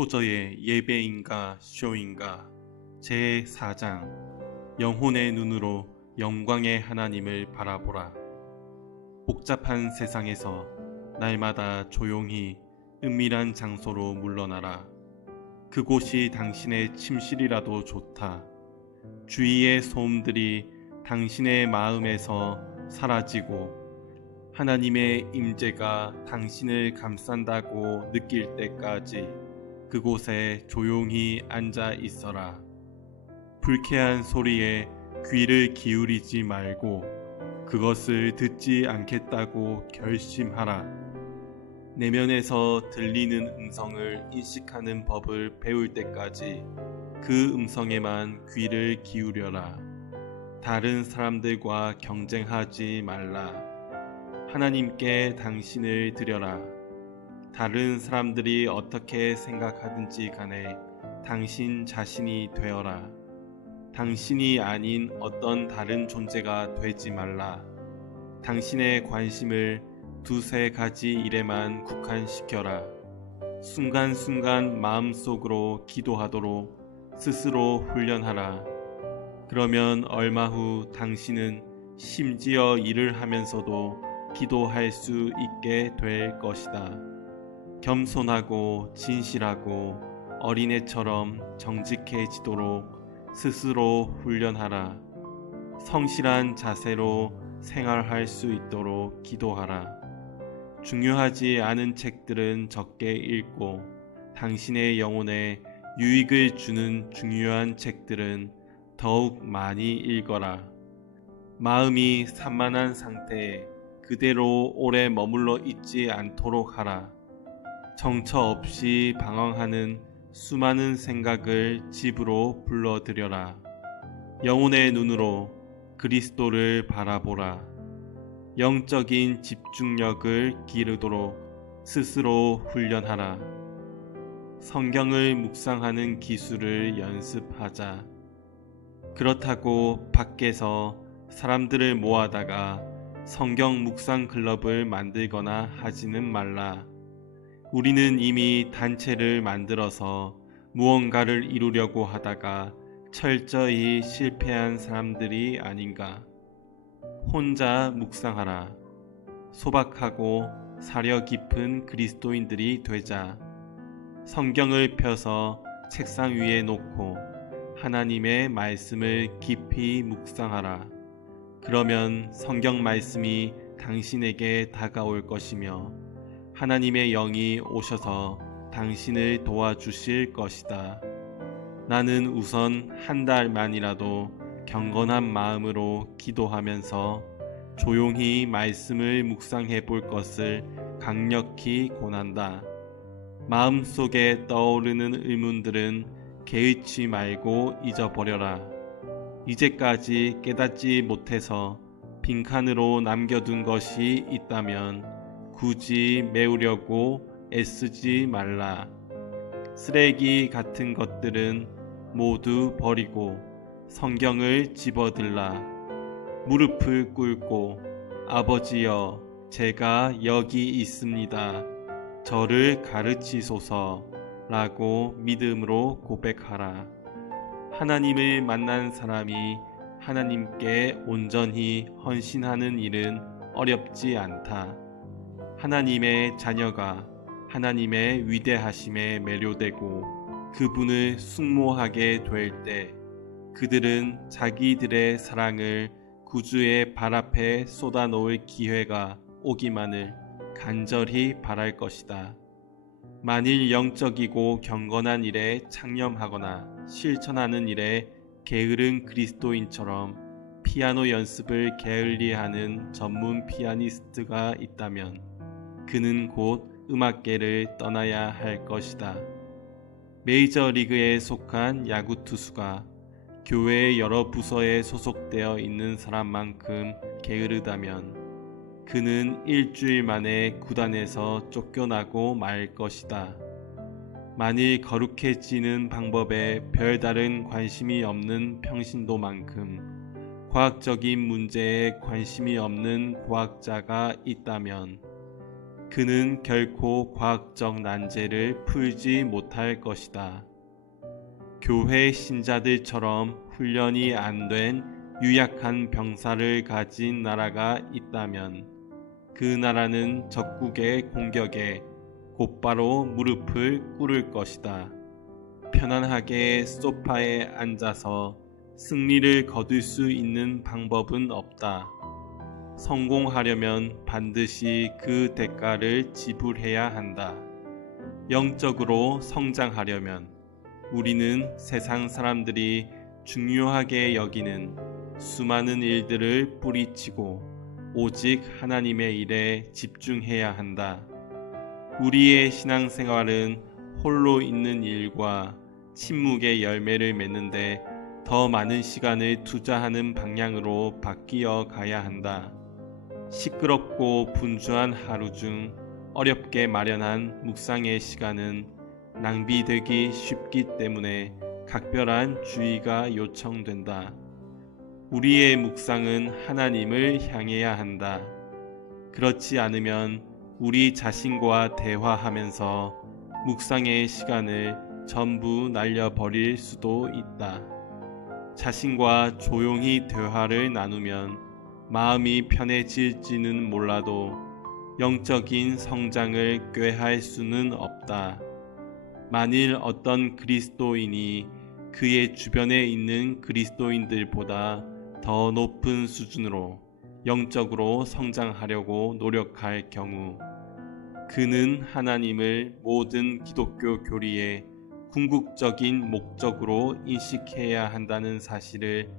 토저의 예배인가 쇼인가 제4장 영혼의 눈으로 영광의 하나님을 바라보라. 복잡한 세상에서 날마다 조용히 은밀한 장소로 물러나라. 그곳이 당신의 침실이라도 좋다. 주위의 소음들이 당신의 마음에서 사라지고 하나님의 임재가 당신을 감싼다고 느낄 때까지 그곳에 조용히 앉아 있어라. 불쾌한 소리에 귀를 기울이지 말고 그것을 듣지 않겠다고 결심하라. 내면에서 들리는 음성을 인식하는 법을 배울 때까지 그 음성에만 귀를 기울여라. 다른 사람들과 경쟁하지 말라. 하나님께 당신을 드려라. 다른 사람들이 어떻게 생각하든지 간에 당신 자신이 되어라. 당신이 아닌 어떤 다른 존재가 되지 말라. 당신의 관심을 두세 가지 일에만 국한시켜라. 순간순간 마음속으로 기도하도록 스스로 훈련하라. 그러면 얼마 후 당신은 심지어 일을 하면서도 기도할 수 있게 될 것이다. 겸손하고 진실하고 어린애처럼 정직해지도록 스스로 훈련하라. 성실한 자세로 생활할 수 있도록 기도하라. 중요하지 않은 책들은 적게 읽고 당신의 영혼에 유익을 주는 중요한 책들은 더욱 많이 읽어라. 마음이 산만한 상태에 그대로 오래 머물러 있지 않도록 하라. 정처 없이 방황하는 수많은 생각을 집으로 불러들여라. 영혼의 눈으로 그리스도를 바라보라. 영적인 집중력을 기르도록 스스로 훈련하라. 성경을 묵상하는 기술을 연습하자. 그렇다고 밖에서 사람들을 모아다가 성경 묵상 클럽을 만들거나 하지는 말라. 우리는 이미 단체를 만들어서 무언가를 이루려고 하다가 철저히 실패한 사람들이 아닌가. 혼자 묵상하라. 소박하고 사려 깊은 그리스도인들이 되자. 성경을 펴서 책상 위에 놓고 하나님의 말씀을 깊이 묵상하라. 그러면 성경 말씀이 당신에게 다가올 것이며 하나님의 영이 오셔서 당신을 도와주실 것이다. 나는 우선 한 달만이라도 경건한 마음으로 기도하면서 조용히 말씀을 묵상해 볼 것을 강력히 권한다. 마음속에 떠오르는 의문들은 개의치 말고 잊어버려라. 이제까지 깨닫지 못해서 빈칸으로 남겨둔 것이 있다면 굳이 메우려고 애쓰지 말라. 쓰레기 같은 것들은 모두 버리고 성경을 집어들라. 무릎을 꿇고 아버지여, 제가 여기 있습니다. 저를 가르치소서 라고 믿음으로 고백하라. 하나님을 만난 사람이 하나님께 온전히 헌신하는 일은 어렵지 않다. 하나님의 자녀가 하나님의 위대하심에 매료되고 그분을 숭모하게 될 때 그들은 자기들의 사랑을 구주의 발 앞에 쏟아놓을 기회가 오기만을 간절히 바랄 것이다. 만일 영적이고 경건한 일에 창념하거나 실천하는 일에 게으른 그리스도인처럼 피아노 연습을 게을리하는 전문 피아니스트가 있다면 그는 곧 음악계를 떠나야 할 것이다. 메이저리그에 속한 야구 투수가 교회의 여러 부서에 소속되어 있는 사람만큼 게으르다면 그는 일주일 만에 구단에서 쫓겨나고 말 것이다. 만일 거룩해지는 방법에 별다른 관심이 없는 평신도만큼 과학적인 문제에 관심이 없는 과학자가 있다면 그는 결코 과학적 난제를 풀지 못할 것이다. 교회 신자들처럼 훈련이 안 된 유약한 병사를 가진 나라가 있다면 그 나라는 적국의 공격에 곧바로 무릎을 꿇을 것이다. 편안하게 소파에 앉아서 승리를 거둘 수 있는 방법은 없다. 성공하려면 반드시 그 대가를 지불해야 한다. 영적으로 성장하려면 우리는 세상 사람들이 중요하게 여기는 수많은 일들을 뿌리치고 오직 하나님의 일에 집중해야 한다. 우리의 신앙생활은 홀로 있는 일과 침묵의 열매를 맺는데 더 많은 시간을 투자하는 방향으로 바뀌어 가야 한다. 시끄럽고 분주한 하루 중 어렵게 마련한 묵상의 시간은 낭비되기 쉽기 때문에 각별한 주의가 요청된다. 우리의 묵상은 하나님을 향해야 한다. 그렇지 않으면 우리 자신과 대화하면서 묵상의 시간을 전부 날려버릴 수도 있다. 자신과 조용히 대화를 나누면 마음이 편해질지는 몰라도 영적인 성장을 꾀할 수는 없다. 만일 어떤 그리스도인이 그의 주변에 있는 그리스도인들보다 더 높은 수준으로 영적으로 성장하려고 노력할 경우 그는 하나님을 모든 기독교 교리의 궁극적인 목적으로 인식해야 한다는 사실을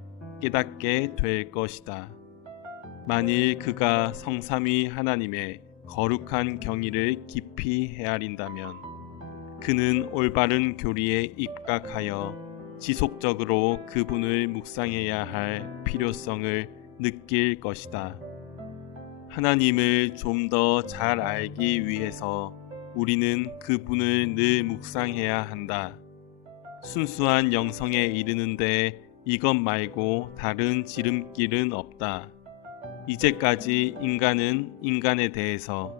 깨닫게 될 것이다. 만일 그가 성삼위 하나님의 거룩한 경의를 깊이 헤아린다면 그는 올바른 교리에 입각하여 지속적으로 그분을 묵상해야 할 필요성을 느낄 것이다. 하나님을 좀 더 잘 알기 위해서 우리는 그분을 늘 묵상해야 한다. 순수한 영성에 이르는데 이것 말고 다른 지름길은 없다. 이제까지 인간은 인간에 대해서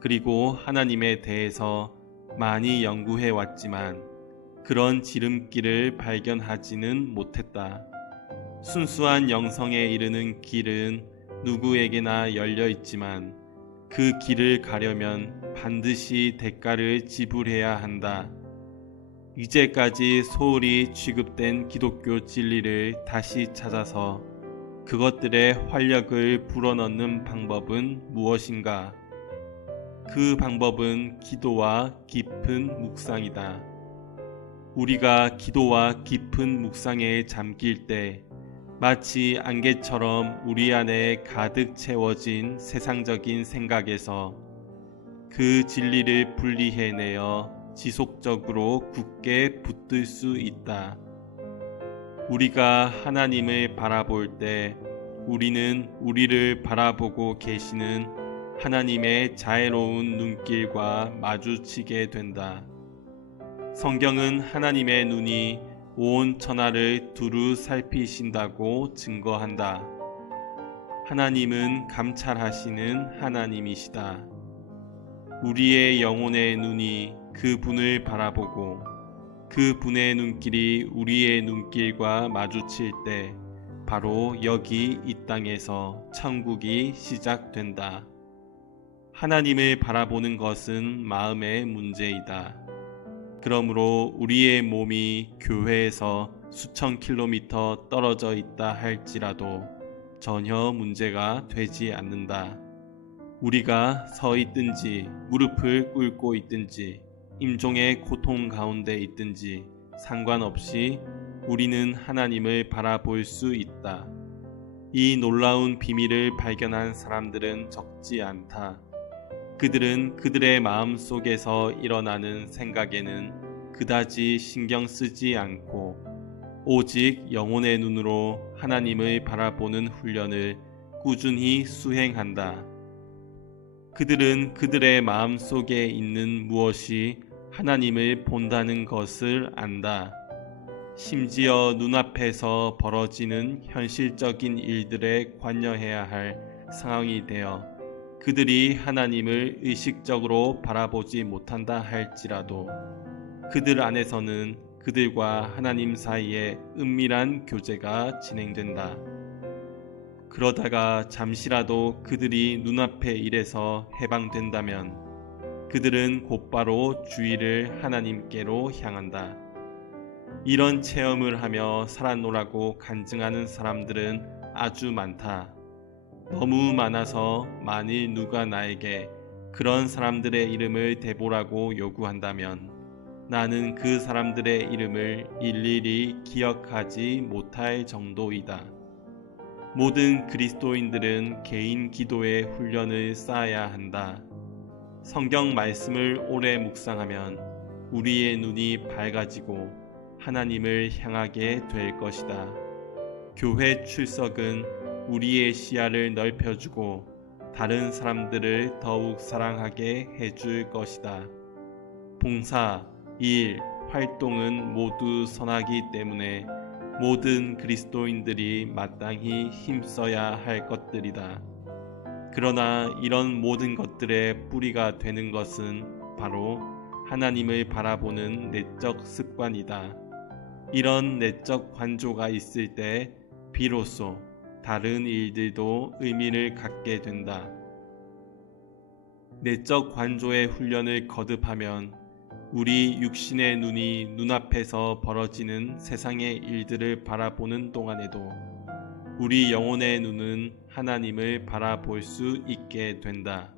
그리고 하나님에 대해서 많이 연구해 왔지만 그런 지름길을 발견하지는 못했다. 순수한 영성에 이르는 길은 누구에게나 열려 있지만 그 길을 가려면 반드시 대가를 지불해야 한다. 이제까지 소홀히 취급된 기독교 진리를 다시 찾아서 그것들의 활력을 불어넣는 방법은 무엇인가? 그 방법은 기도와 깊은 묵상이다. 우리가 기도와 깊은 묵상에 잠길 때 마치 안개처럼 우리 안에 가득 채워진 세상적인 생각에서 그 진리를 분리해내어 지속적으로 굳게 붙들 수 있다. 우리가 하나님을 바라볼 때 우리는 우리를 바라보고 계시는 하나님의 자애로운 눈길과 마주치게 된다. 성경은 하나님의 눈이 온 천하를 두루 살피신다고 증거한다. 하나님은 감찰하시는 하나님이시다. 우리의 영혼의 눈이 그분을 바라보고 그분의 눈길이 우리의 눈길과 마주칠 때 바로 여기 이 땅에서 천국이 시작된다. 하나님을 바라보는 것은 마음의 문제이다. 그러므로 우리의 몸이 교회에서 수천 킬로미터 떨어져 있다 할지라도 전혀 문제가 되지 않는다. 우리가 서 있든지 무릎을 꿇고 있든지 임종의 고통 가운데 있든지 상관없이 우리는 하나님을 바라볼 수 있다. 이 놀라운 비밀을 발견한 사람들은 적지 않다. 그들은 그들의 마음 속에서 일어나는 생각에는 그다지 신경 쓰지 않고 오직 영혼의 눈으로 하나님을 바라보는 훈련을 꾸준히 수행한다. 그들은 그들의 마음 속에 있는 무엇이 하나님을 본다는 것을 안다. 심지어 눈앞에서 벌어지는 현실적인 일들에 관여해야 할 상황이 되어 그들이 하나님을 의식적으로 바라보지 못한다 할지라도 그들 안에서는 그들과 하나님 사이에 은밀한 교제가 진행된다. 그러다가 잠시라도 그들이 눈앞의 일에서 해방된다면 그들은 곧바로 주의를 하나님께로 향한다. 이런 체험을 하며 살아노라고 간증하는 사람들은 아주 많다. 너무 많아서 만일 누가 나에게 그런 사람들의 이름을 대보라고 요구한다면 나는 그 사람들의 이름을 일일이 기억하지 못할 정도이다. 모든 그리스도인들은 개인 기도의 훈련을 쌓아야 한다. 성경 말씀을 오래 묵상하면 우리의 눈이 밝아지고 하나님을 향하게 될 것이다. 교회 출석은 우리의 시야를 넓혀주고 다른 사람들을 더욱 사랑하게 해줄 것이다. 봉사, 일, 활동은 모두 선하기 때문에 모든 그리스도인들이 마땅히 힘써야 할 것들이다. 그러나 이런 모든 것들의 뿌리가 되는 것은 바로 하나님을 바라보는 내적 습관이다. 이런 내적 관조가 있을 때 비로소 다른 일들도 의미를 갖게 된다. 내적 관조의 훈련을 거듭하면 우리 육신의 눈이 눈앞에서 벌어지는 세상의 일들을 바라보는 동안에도 우리 영혼의 눈은 하나님을 바라볼 수 있게 된다.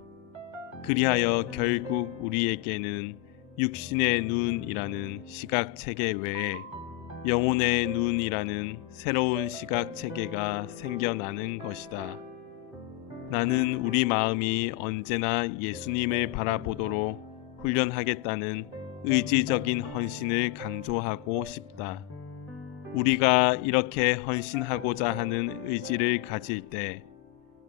그리하여 결국 우리에게는 육신의 눈이라는 시각체계 외에 영혼의 눈이라는 새로운 시각체계가 생겨나는 것이다. 나는 우리 마음이 언제나 예수님을 바라보도록 훈련하겠다는 의지적인 헌신을 강조하고 싶다. 우리가 이렇게 헌신하고자 하는 의지를 가질 때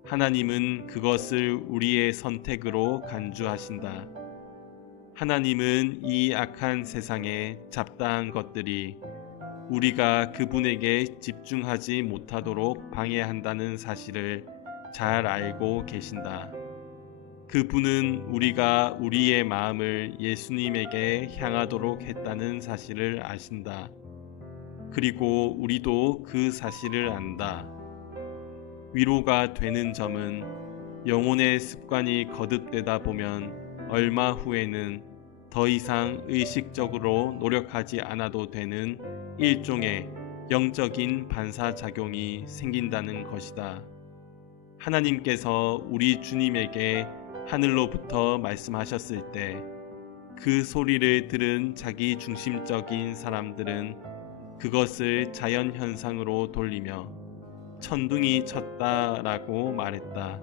하나님은 그것을 우리의 선택으로 간주하신다. 하나님은 이 악한 세상에 잡다한 것들이 우리가 그분에게 집중하지 못하도록 방해한다는 사실을 잘 알고 계신다. 그분은 우리가 우리의 마음을 예수님에게 향하도록 했다는 사실을 아신다. 그리고 우리도 그 사실을 안다. 위로가 되는 점은 영혼의 습관이 거듭되다 보면 얼마 후에는 더 이상 의식적으로 노력하지 않아도 되는 일종의 영적인 반사작용이 생긴다는 것이다. 하나님께서 우리 주님에게 하늘로부터 말씀하셨을 때 그 소리를 들은 자기 중심적인 사람들은 그것을 자연현상으로 돌리며 천둥이 쳤다라고 말했다.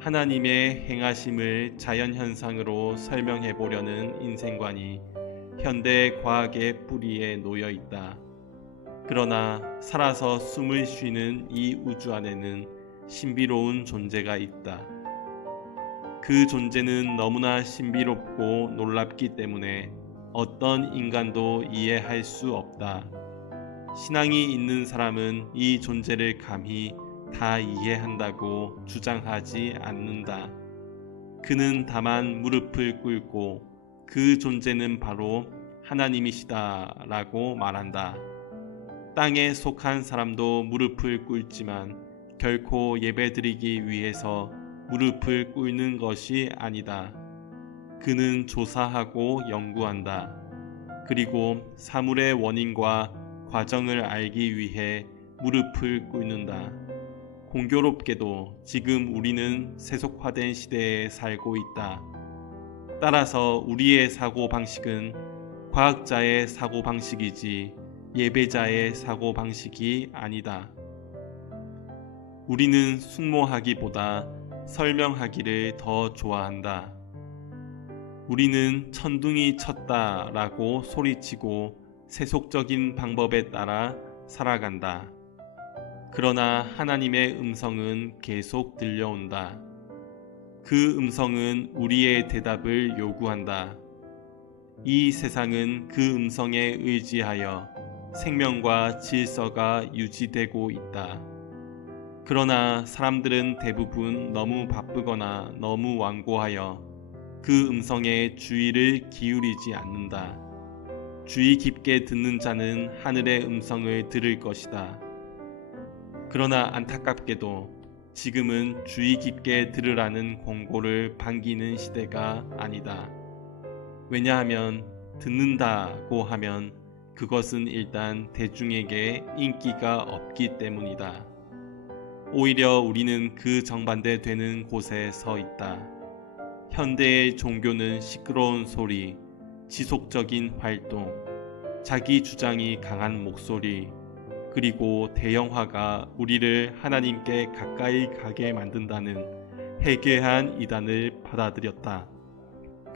하나님의 행하심을 자연현상으로 설명해 보려는 인생관이 현대 과학의 뿌리에 놓여 있다. 그러나 살아서 숨을 쉬는 이 우주 안에는 신비로운 존재가 있다. 그 존재는 너무나 신비롭고 놀랍기 때문에 어떤 인간도 이해할 수 없다. 신앙이 있는 사람은 이 존재를 감히 다 이해한다고 주장하지 않는다. 그는 다만 무릎을 꿇고 그 존재는 바로 하나님이시다 라고 말한다. 땅에 속한 사람도 무릎을 꿇지만 결코 예배드리기 위해서 무릎을 꿇는 것이 아니다. 그는 조사하고 연구한다. 그리고 사물의 원인과 과정을 알기 위해 무릎을 꿇는다. 공교롭게도 지금 우리는 세속화된 시대에 살고 있다. 따라서 우리의 사고방식은 과학자의 사고방식이지 예배자의 사고방식이 아니다. 우리는 숙모하기보다 설명하기를 더 좋아한다. 우리는 천둥이 쳤다라고 소리치고 세속적인 방법에 따라 살아간다. 그러나 하나님의 음성은 계속 들려온다. 그 음성은 우리의 대답을 요구한다. 이 세상은 그 음성에 의지하여 생명과 질서가 유지되고 있다. 그러나 사람들은 대부분 너무 바쁘거나 너무 완고하여 그 음성에 주의를 기울이지 않는다. 주의 깊게 듣는 자는 하늘의 음성을 들을 것이다. 그러나 안타깝게도 지금은 주의 깊게 들으라는 권고를 반기는 시대가 아니다. 왜냐하면 듣는다고 하면 그것은 일단 대중에게 인기가 없기 때문이다. 오히려 우리는 그 정반대 되는 곳에 서 있다. 현대의 종교는 시끄러운 소리, 지속적인 활동, 자기 주장이 강한 목소리, 그리고 대형화가 우리를 하나님께 가까이 가게 만든다는 해괴한 이단을 받아들였다.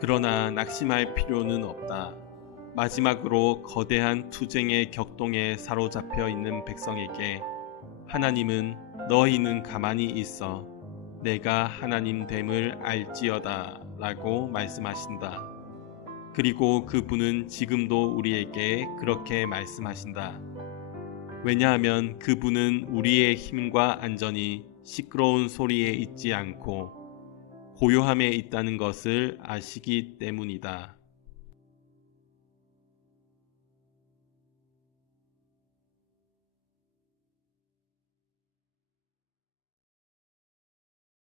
그러나 낙심할 필요는 없다. 마지막으로 거대한 투쟁의 격동에 사로잡혀 있는 백성에게 하나님은 너희는 가만히 있어 내가 하나님 됨을 알지어다 라고 말씀하신다. 그리고 그분은 지금도 우리에게 그렇게 말씀하신다. 왜냐하면 그분은 우리의 힘과 안전이 시끄러운 소리에 있지 않고 고요함에 있다는 것을 아시기 때문이다.